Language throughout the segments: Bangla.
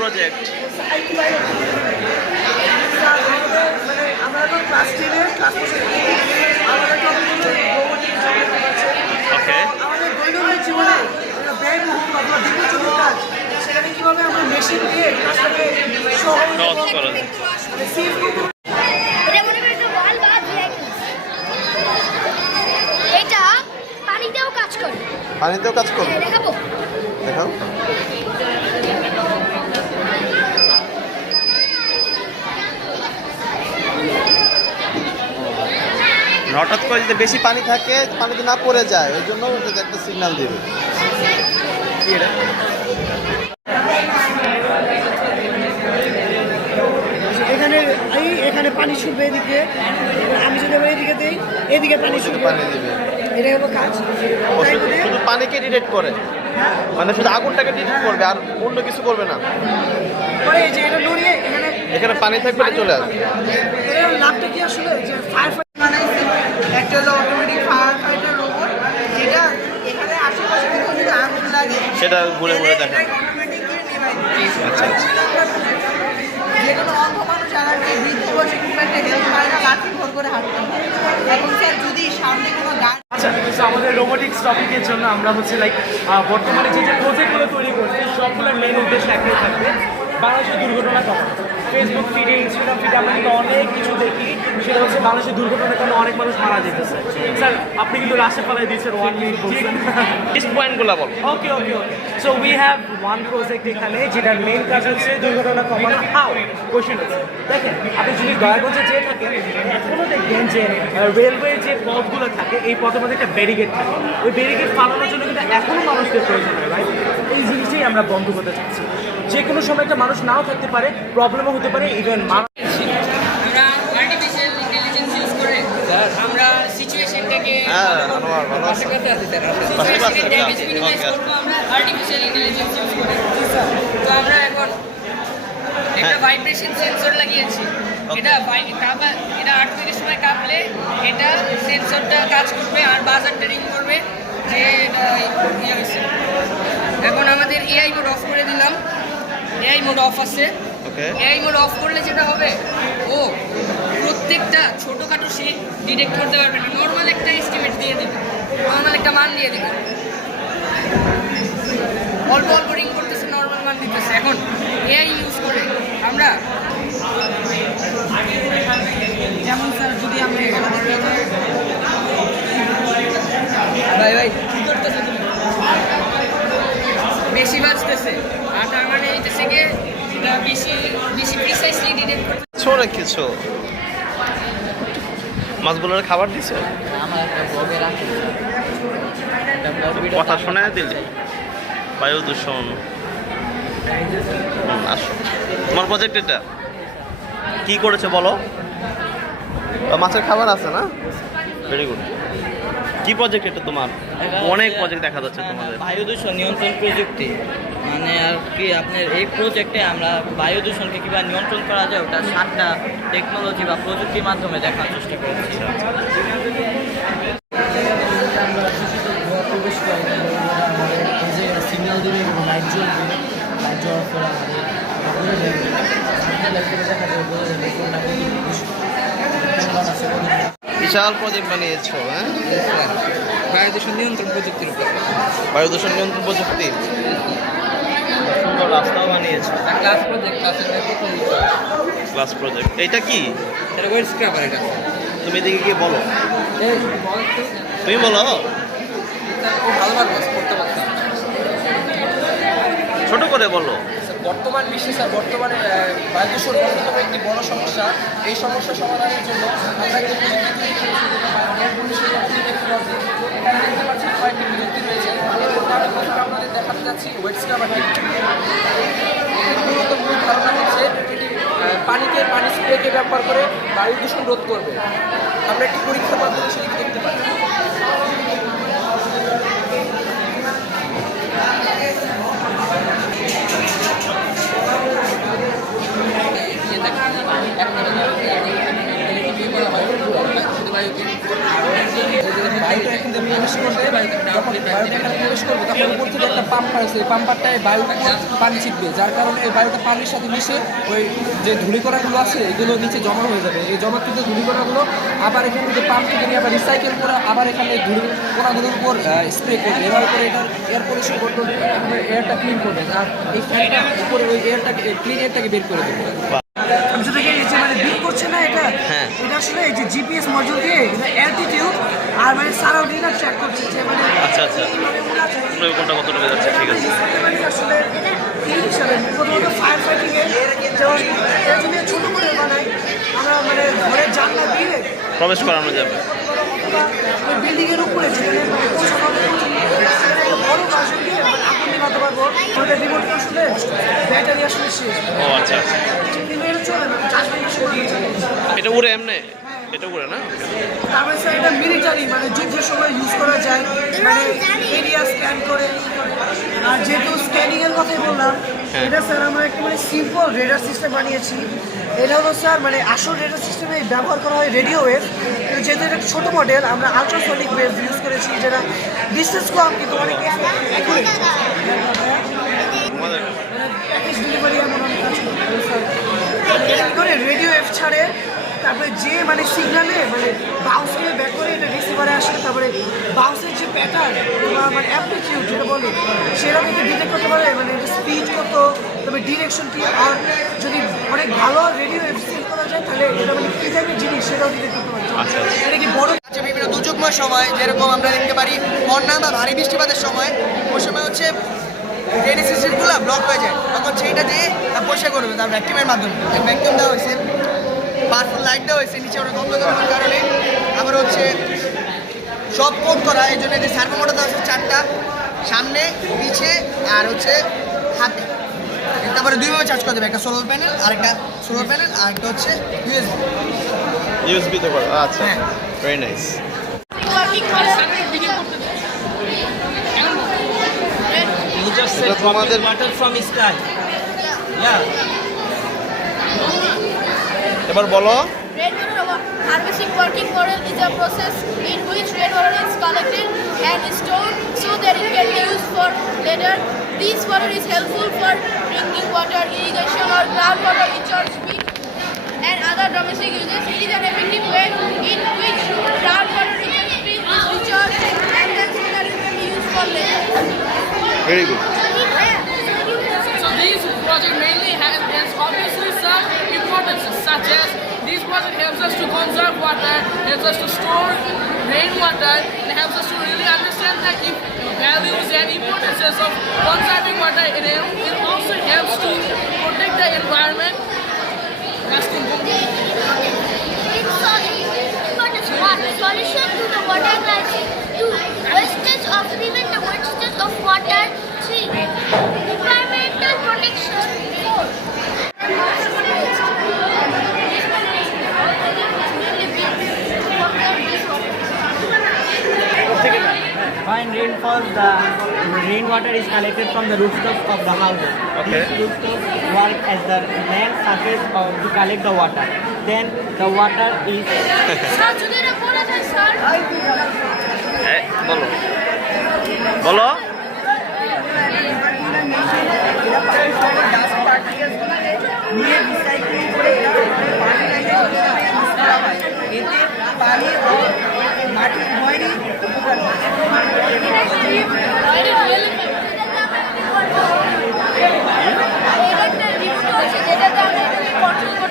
প্রজেক্ট? আমরা এখন ক্লাস 10 এর ক্লাস আমাদের ওকে, আমাদের দৈনন্দিন জীবনে ব্যয়বহুল অথবা দীর্ঘজীবী কাজ, সেখানে কিভাবে আমরা মেশিন দিয়ে কাজটাকে সহজ করা যায়। সেভ করতে এটা পানিতেও কাজ করে। পানিতেও কাজ করবে? দেখাবো, দেখাও। হঠাৎ করে যদি বেশি পানি থাকে, পানিতে না পড়ে যায়, ওই জন্য ওটাতে একটা সিগন্যাল দিবে। কি এটা? এখানে এখানে পানি ছুটবে এদিকে, আমি যদি আবার এদিকে দিই এদিকে পানি ছুটবে, পানি দিবে। এটাই হলো কাজ। শুধু পানিকে ডিটেক্ট করে, মানে শুধু আগুনটাকে ডিটেক্ট করবে, আর অন্য কিছু করবে না। পরে এই যে এটা নড়িয়ে এখানে পানি থাকবে, এটা চলে আসবে। এর নামটা কি আসলে? যে ফায়ার ফাইটার বানাইছে, একটা হলো অটোমেটিক ফায়ার ফাইটার রোবট, যেটা এখানে আশেপাশে কোথাও যদি আগুন লাগে সেটা ঘুরে ঘুরে দেখা। অটোমেটিক নিভাই দিচ্ছে। যে কোনো অন্ধ মানুষ আর কি বৃদ্ধ বয়সে খুব একটা হেল্প পায় না, লাঠি ভর করে হাঁটতে হয়। এখন স্যার যদি সামনে কোনো গাড়ি আচ্ছা, তো আমাদের রোবোটিক্স টপিকের জন্য আমরা হচ্ছে লাইক বর্তমানে যে যে প্রজেক্টগুলো তৈরি করছি সবগুলোর মেন উদ্দেশ্য একটাই থাকবে, বাংলাদেশের দুর্ঘটনা কমানো। ফেসবুক ফিডে, ইনস্টাগ্রাম ফিডে আমরা কিন্তু অনেক কিছু দেখি, সেটা হচ্ছে বাংলাদেশের দুর্ঘটনার কারণে অনেক মানুষ মারা যেতেছে। স্যার আপনি কিন্তু রাশে ফেলাই দিয়েছেন 1 মিনিট বলছেন। লিস্ট পয়েন্টগুলো বল। Okay okay okay, so we have one project এখানে, যেটার মেইন কাজ হচ্ছে দুর্ঘটনা কমানো। হাউ? কোয়েশ্চেন হচ্ছে, দেখেন আপনি যদি দয়াগঞ্জে যেয়ে থাকেন, এখনও দেখবেন যে রেলওয়ে যে পথগুলো থাকে, এই পথের মধ্যে একটা ব্যারিকেড থাকে। ওই ব্যারিকেড ফালানোর জন্য কিন্তু এখনও মানুষদের প্রয়োজন হয়, রাইট? এই জিনিসটাই আমরা বন্ধ করতে চাচ্ছি। যে কোনো সময় একটা মানুষ নাও থাকতে পারে, প্রবলেমও হতে পারে, ইভেন আমরা আর্টিফিশিয়াল ইন্টেলিজেন্স ইউজ করে আমরা সিচুয়েশনটাকে ড্যামেজ মিনিমাইজ করবো আমরা আর্টিফিশিয়াল ইন্টেলিজেন্স ইউজ করে। তো আমরা এখন একটা ভাইব্রেশন সেন্সর লাগিয়েছি। এটা এটা আর্থকুয়েকের সময় কাঁপলে এটা সেন্সরটা কাজ করবে আর বাজারটা রিং করবে যে এটা ইয়ে হয়েছে। এখন আমাদের এআই মোড অফ করে দিলাম, এআই মোড অফ আছে। এআই মোড অফ করলে যেটা হবে, ও প্রত্যেকটা ছোটোখাটো সে ডিটেক্ট করতে পারবে না, নর্মাল একটা এস্টিমেট দিয়ে দেবে, নর্মাল একটা মান দিয়ে দেবে। অল্প অল্প রিং করতেছে, নর্মাল মান দিতেছে। এখন এআই ইউজ করে আমরা যেমন স্যার যদি আমরা ভাই ভাই কী করতেছে তুমি, বেশি বাজতেছে, আর তার মানে এইটাছে গিয়ে বেশি বেশি প্রিসাইসলি ডিটেক্ট করতে। ছোট কিছু মাছগুলোর খাবার দিছো? আমার একটা ব্লগে রাখি, কথা শোনা দিলে বায়ু দূষণ। আসো, তোমার প্রজেক্ট এটা কি করেছে বলো? মাছের খাবার আছে না? Very good. কি প্রজেক্ট এটা তোমার? অনেক প্রজেক্ট দেখা যাচ্ছে তোমাদের। বায়ু দূষণ নিয়ন্ত্রণ প্রযুক্তি, মানে আর কি আপনার এই প্রজেক্টে আমরা বায়ু দূষণকে কীভাবে নিয়ন্ত্রণ করা যায় ওটা 7টা টেকনোলজি বা প্রযুক্তির মাধ্যমে দেখার চেষ্টা করেছি। সিগন্যাল দিবে এবং লাইট জ্বলবে, লাইট জ্বলার পরে বিশাল প্রজেক্ট বানিয়েছো। হ্যাঁ, বায়ু দূষণ নিয়ন্ত্রণ প্রযুক্তির উপর। বায়ু দূষণ নিয়ন্ত্রণ প্রযুক্তি। সুন্দর রাস্তাও বানিয়েছো। Class project, class project. এটা কি? এটা ওয়েট স্ক্রাবার। এটা তুমি এদিকে গিয়ে বলো, তুমি বলো। ভালোভাবে করতে পারতাম। ছোট করে বলো। বর্তমান বিশ্বে স্যার বর্তমানে বায়ু দূষণ অন্যতম একটি বড় সমস্যা। এই সমস্যা সমাধানের জন্য আমরা একটি প্রযুক্তি তৈরি করেছি, এখানে দেখতে পাচ্ছি কয়েকটি প্রযুক্তি রয়েছে। আমি প্রথমে আপনাদের দেখাতে যাচ্ছি ওয়েট স্ক্রাবার টেকনিক। মূলত মূল ধারণা হচ্ছে এটি পানি স্প্রেকে ব্যবহার করে বায়ু দূষণ রোধ করবে। আমরা একটি পরীক্ষার মাধ্যমে সেটি দেখতে পাচ্ছি। বায়ুটা এখান থেকে প্রবেশ করবে, যখন বায়ুটা এখানে প্রবেশ করবে তখন উপর থেকে একটা পাম্পার আছে, এই পাম্পারটায় বায়ুর উপর পানি ছিটবে, যার কারণে এই বায়ুটা পানির সাথে মিশে ওই যে ধূলিকণাগুলো আছে এগুলো নিচে জমা হয়ে যাবে। এই জমাকৃত ধূলিকণাগুলো আবার এখান থেকে পাম্প থেকে নিয়ে আবার রিসাইকেল করে আবার এখানে ধূলিকণাগুলোর উপর স্প্রে করবে, এভাবে করে এটার এয়ার পলিউশন কন্ট্রোল এয়ারটা ক্লিন করবে, আর এই ফ্যানটা উপরে ওই এয়ারটাকে ক্লিন এয়ারটাকে বের করে দেবে। আমি যেটাকে এই যে মানে বিট করছে না এটা, হ্যাঁ। এটা আসলে এই যে জিপিএস মডিউল দিয়ে এটা অ্যালটিটিউড আর মানে সারাউন্ডিং ট্র্যাক করছে যে মানে আচ্ছা আচ্ছা, কোনটা কতটুকু যাচ্ছে, ঠিক আছে। মানে আসলে এই হিসাবে প্রথমত ফায়ার ফাইটিংয়ে যেমন এটা যদি ছোটো করে বানাই আমরা মানে ঘরের জানলা দিয়ে প্রবেশ করানো যাবে। বিল্ডিংয়ের উপরে যেখানে মানে বড় ভার্সন দিয়ে মানে আগুন নিভাতে পারবো, আমাদের রিমোট আসলে ব্যাটারি আসলে শেষ। ও আচ্ছা আচ্ছা, কিন্তু এটা চলে না, 4 মিনিট সময় চলে। এটা উড়ে এমনি, এটা উড়ে না? তারপরে স্যার এটা মিলিটারি মানে যুদ্ধের সময় ইউজ করা যায়, মানে এরিয়া স্ক্যান করে। আর যেহেতু স্ক্যানিং এর কথাই বললাম, হ্যাঁ। এটা স্যার আমরা একটা মানে সিম্পল রেডার সিস্টেম বানিয়েছি। এটা হলো স্যার মানে আসল রেডার সিস্টেমে ব্যবহার করা হয় রেডিও ওয়েভ, কিন্তু যেহেতু এটা ছোটো মডেল আমরা আলট্রাসনিক ওয়েভ ইউজ করেছি, যেটা ডিস্টেন্স কম কিন্তু অনেক অ্যাকুরেট। প্যাকেজ ডেলিভারি এমন অনেক কাজ করে রেডিও ওয়েভ ছাড়ে, তারপরে যে মানে সিগনালে মানে বাউন্স করে ব্যাক করে এটা রিসিভারে আসে, তারপরে বাউন্সের যে প্যাটার্ন বা মানে অ্যামপ্লিটিউড যেটা বলে সেটা কিন্তু ডিটেক্ট করতে পারে, মানে এটা স্পিড কত, তবে ডিরেকশন কি, আর যদি অনেক ভালো রেডিও ওয়েভ সেল করা যায় তাহলে এটা মানে কী টাইপের জিনিস সেটাও ডিটেক্ট করতে পারে। এটা কি বড় আছে বিভিন্ন দুর্যোগময় সময়, যেরকম আমরা দেখতে পারি বন্যা বা ভারী বৃষ্টিপাতের সময়, ওই সময় হচ্ছে ড্রেনেজ সিস্টেমগুলো ব্লক হয়ে যায়, তখন সেইটা দিয়ে পরিষ্কার করবে তার ভ্যাকিউমের মাধ্যমে। ভ্যাকিউম দেওয়া হয়েছে, পাওয়ারফুল লাইট দেওয়া হয়েছে, নিচে ওটা গন্ধ দেওয়ার কারণে আবার হচ্ছে সব কোড করা, এই জন্য এদের সার্ভো মোটর দেওয়া হচ্ছে 4টা, সামনে পিছে আর হচ্ছে হাতে। তারপরে দুইভাবে চার্জ করে দেবে, একটা সোলার প্যানেল আর একটা হচ্ছে ইউএসবি তে করে, আচ্ছা, হ্যাঁ। Very nice. You just said dropping water from sky. Yeah. এবার বলো। Rainwater harvesting working model is a process in which rainwater is collected and stored so that it can be used for later. This water is helpful for drinking water, irrigation or groundwater recharge and other domestic uses. It is an effective way in which groundwater recharge is recharged and then so that it can be used for later. Very good. So these project mainly has obviously some importances, such as this project helps us to conserve water, helps us to store rainwater, and helps us to really understand the values and importances of conserving water. It also helps to protect the environment. That's the Solution to the water crisis. 2. Wastage of prevent the wastage of water. 3. Environmental protection. 4. When rain falls, the rainwater is collected from the rooftops of the houses. Okay. These rooftops work as the land surface to collect the water. Then the water is Sir, যদি এটা বলা যায় স্যার বলো বলো। নিয়ে রিসাইক্লিং করে এতে পানি ও মাটির ক্ষয়েরই উপকার হয়।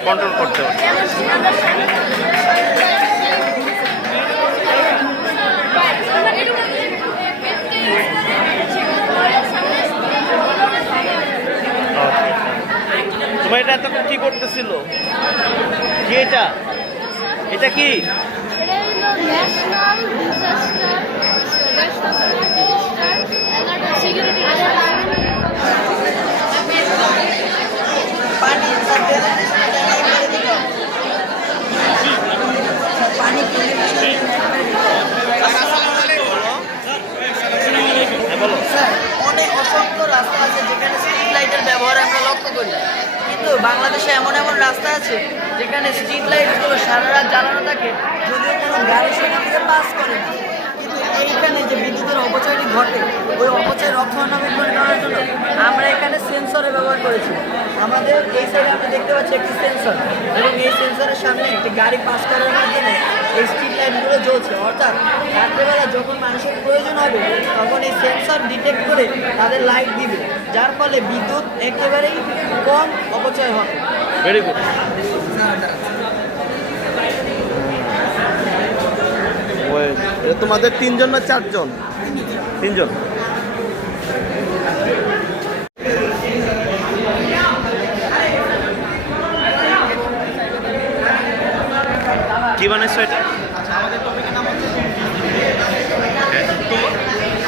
কন্ট্রোল করতে হবে। তোমার এটা এত কি করতেছিল? কি এটা? এটা কি? এটা হলো ন্যাশনাল ডিজাস্টার সিকিউরিটি পানি বলো। অনেক অসংখ্য রাস্তা আছে যেখানে স্ট্রিট লাইটের ব্যবহার আমরা লক্ষ্য করি, কিন্তু বাংলাদেশে এমন এমন রাস্তা আছে যেখানে স্ট্রিট লাইটগুলো সারা রাত জ্বালানো থাকে, যদিও কোনো গাড়ি সেখান থেকে পাস করে না, কিন্তু এইখানে যে বিদ্যুতের অপচয়টি ঘটে ওই অপচয় রক্ষণাবেক্ষণ করার জন্য আমরা এখানে সেন্সরের ব্যবহার করেছি। আমাদের এই সাইডে আপনি দেখতে পাচ্ছি একটি সেন্সর, এবং এই সেন্সরের সামনে একটি গাড়ি পাস করার মাধ্যমে এই স্ট্রিট লাইটগুলো জ্বলছে। অর্থাৎ রাত্রেবেলা যখন মানুষের প্রয়োজন হবে তখন এই সেন্সর ডিটেক্ট করে তাদের লাইট দিবে, যার ফলে বিদ্যুৎ একেবারেই কম অপচয় হবে। Very good. তোমাদের 3 জন না 4 জন? 3 জন। কি বানাইছো এটা? আচ্ছা, আমাদের টপিকের নাম হচ্ছে তো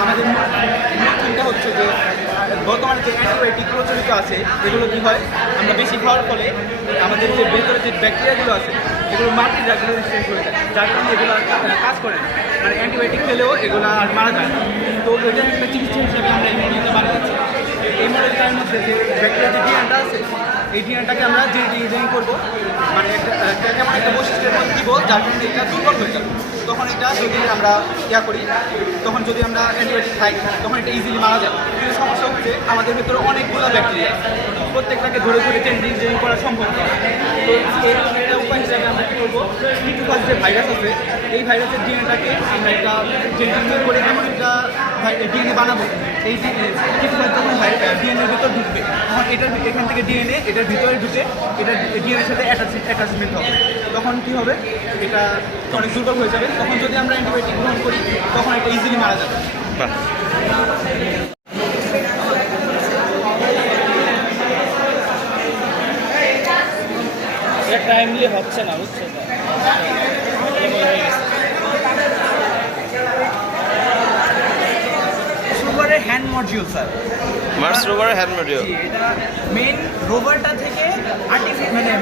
আমাদের চিন্তা হচ্ছে যে বর্তমানে যে অ্যান্টিবায়োটিক প্রচলিত আছে এগুলো কী হয়, আমরা বেশি খাওয়ার ফলে আমাদের যে ভেতরে যে ব্যাকটেরিয়াগুলো আছে এগুলো মাটির রাখলে শেষ হয়ে যায়, যার কারণে এগুলো আর কাজ করে না, মানে অ্যান্টিবায়োটিক খেলেও এগুলো আর মারা যায় না। তো এটার একটা চিকিৎসা হিসেবে আমরা এই মডেলটা বানাচ্ছি। এই মডেলটার মধ্যে যে ব্যাকটেরিয়া যে ডিএনটা আছে এই ডিএনটাকে আমরা যে ডিজাইন করবো, মানে একটা কেমন একটা বৈশিষ্ট্যের মধ্যে দিব যার জন্য এটা দুর্বল হয়ে যাবে। তখন এটা যদি আমরা করি, তখন যদি আমরা অ্যান্টিবায়োটিক খাই তখন এটা ইজিলি মারা যাবে। কিন্তু সমস্যা হচ্ছে আমাদের ভেতরে অনেকগুলো ব্যাকটেরিয়া, প্রত্যেকটাকে ধরে ধরে ডিজাইন করা সম্ভব না। তো এর একটা উপায় হিসাবে আমরা কী করবো, কিটুকাস যে ভাইরাস আছে এই ভাইরাসের ডিএনটাকে আমরা একটা জেনেটিক করে এমন একটা ডিএনএ বানাবো, এই কিটুকাস যখন ডিএনএর ভিতর ঢুকবে তখন এখান থেকে ডিএনএ এটার ভিতরে ঢুকে এটা ডিএনএর সাথে অ্যাটাচমেন্ট হবে। তখন কী হবে, এটা অনেক দুর্বল হয়ে যাবে। তখন যদি আমরা অ্যান্টিবায়োটিক গ্রহণ করি তখন এটা ইজিলি মারা যাবে। বাহ। টাইমলি হচ্ছে না, বুঝছো? রোভারের হ্যান্ড মডিউল স্যার, মার্স রোভারের হ্যান্ড মডিউল। এটা মেইন রোভারটা থেকে মানে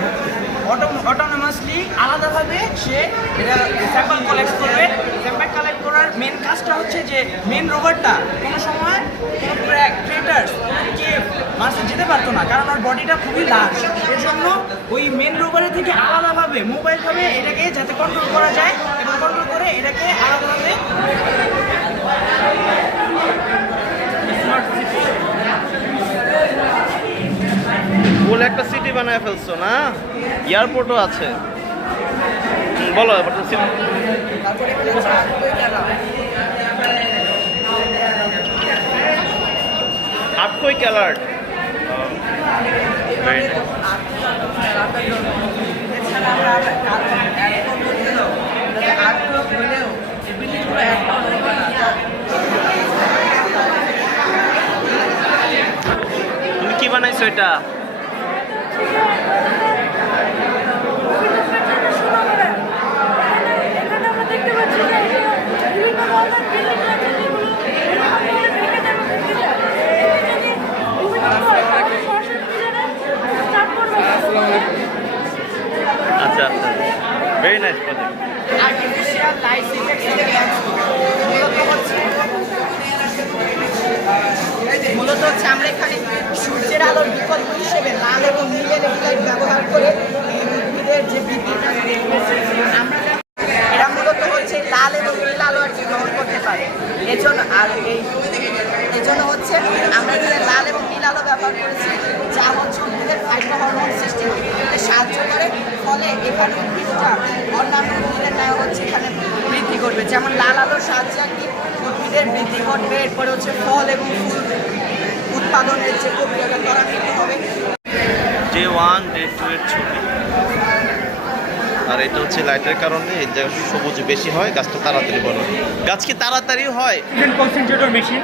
অটোনমাসলি আলাদাভাবে সে এটা স্যাম্পল কালেক্ট করবে। স্যাম্পল কালেক্ট করার মেন কাজটা হচ্ছে যে মেন রোভারটা কোনো সময় কোনো ক্রেটার্স কেভ মার্সে যেতে পারতো না, কারণ ওর বডিটা খুবই লার্জ। এর জন্য ওই মেন রোভারের থেকে আলাদাভাবে মোবাইলভাবে এটাকে যাতে কন্ট্রোল করা যায় এবং কন্ট্রোল করে এটাকে আলাদাভাবে বলে একটা সিটি বানায় ফেলছো না? এয়ারপোর্টও আছে। বলো এবার তো সিটি। আটকই ক্যালার্ড। তুমি কি বানাইছো এটা? আচ্ছা আচ্ছা, very nice project. Artificial light মূলত হচ্ছে আমরা এখানে সূর্যের আলোর বিকল্প হিসেবে লাল এবং নীলের লাইট ব্যবহার করে উদ্ভিদের যে বৃদ্ধিটা আমরা এরা মূলত হচ্ছে লাল এবং নীল আলো আর কি গ্রহণ করতে পারে। এজন্য এজন্য হচ্ছে আমরা এখানে লাল এবং নীল আলো ব্যবহার করেছি, যা হচ্ছে উদ্ভিদের ফাইটো হরমোন সৃষ্টি করতে সাহায্য করে। ফলে এখানে উদ্ভিদটা অন্যান্য উদ্ভিদের ন্যায় হচ্ছে এখানে বৃদ্ধি করবে। যেমন লাল আলোর সাহায্যে আর কি উদ্ভিদের বৃদ্ধি ঘটবে, এরপরে হচ্ছে ফল এবং ফুল উৎপাদনের যে প্রক্রিয়াটা ত্বরান্বিত হবে। ডে 1 ডে 2 এর ছবি। আর এটা হচ্ছে লাইটের কারণে এই যে সবুজ বেশি হয়, গাছটা তাড়াতাড়ি বড় হয়। গাছ কি তাড়াতাড়ি হয়? কনসেন্ট্রেটর মেশিন,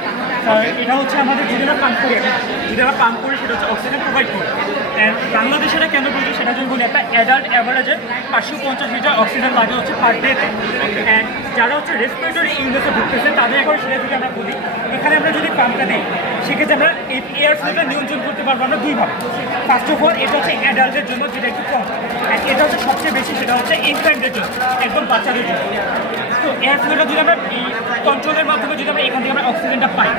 এটা হচ্ছে আমাদের যদি আমরা পাম্প করি, সেটা হচ্ছে অক্সিজেন প্রোভাইড করে। বাংলাদেশে এটা কেন বলছি সেটা যদি বলি, একটা অ্যাডাল্ট অ্যাভারেজে 550 লিটার অক্সিজেন লাগে হচ্ছে পার ডেতে। অ্যান্ড যারা হচ্ছে রেসপিরেটরি ইলনেসে ভুগতেছে তাদের এখন সেটা যদি আমরা বলি, এখানে আমরা যদি পাম্পটা দিই সেক্ষেত্রে আমরা এই এয়ার ফ্লোটা নিয়ন্ত্রণ করতে পারবো আমরা দুইভাবে। ফার্স্ট অফ অল এটা হচ্ছে অ্যাডাল্টের জন্য, যেটা একটু কম, অ্যান্ড এটা হচ্ছে সবচেয়ে বেশি, সেটা হচ্ছে ইনফ্যান্টের জন্য, একদম বাচ্চাদের জন্য। তো এয়ার ফ্লোটা যদি আমরা এই কন্ট্রোলের মাধ্যমে যদি আমরা এখান থেকে আমরা অক্সিজেনটা পাই,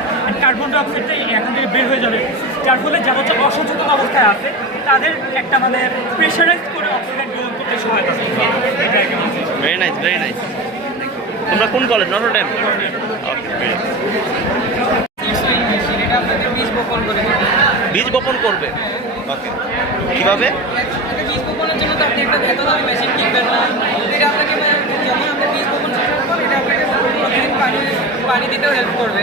কার্বন ডাইঅক্সাইডটা এখান থেকে বের হয়ে যাবে, যার ফলে যারা হচ্ছে অসচেতন অবস্থায় আছে তাদের একটা মানে প্রেশারাইজ করে অক্সিজেন গ্রহণ করতে সহায়তা। Very nice, very nice. তোমরা কোন কলেজ? Notre Dame. এটা আপনাকে বীজ বপন করে দেবে। বীজ বপন করবে? ওকে, কিভাবে? একটা বীজ বপনের জন্য তো আপনি একটা এত দামি মেশিন কিনবেন না। এটা আপনাকে যখন আপনি বীজ বপন শেষ হওয়ার পর এটা আপনাকে প্রতিদিন পানি দিতেও হেল্প করবে।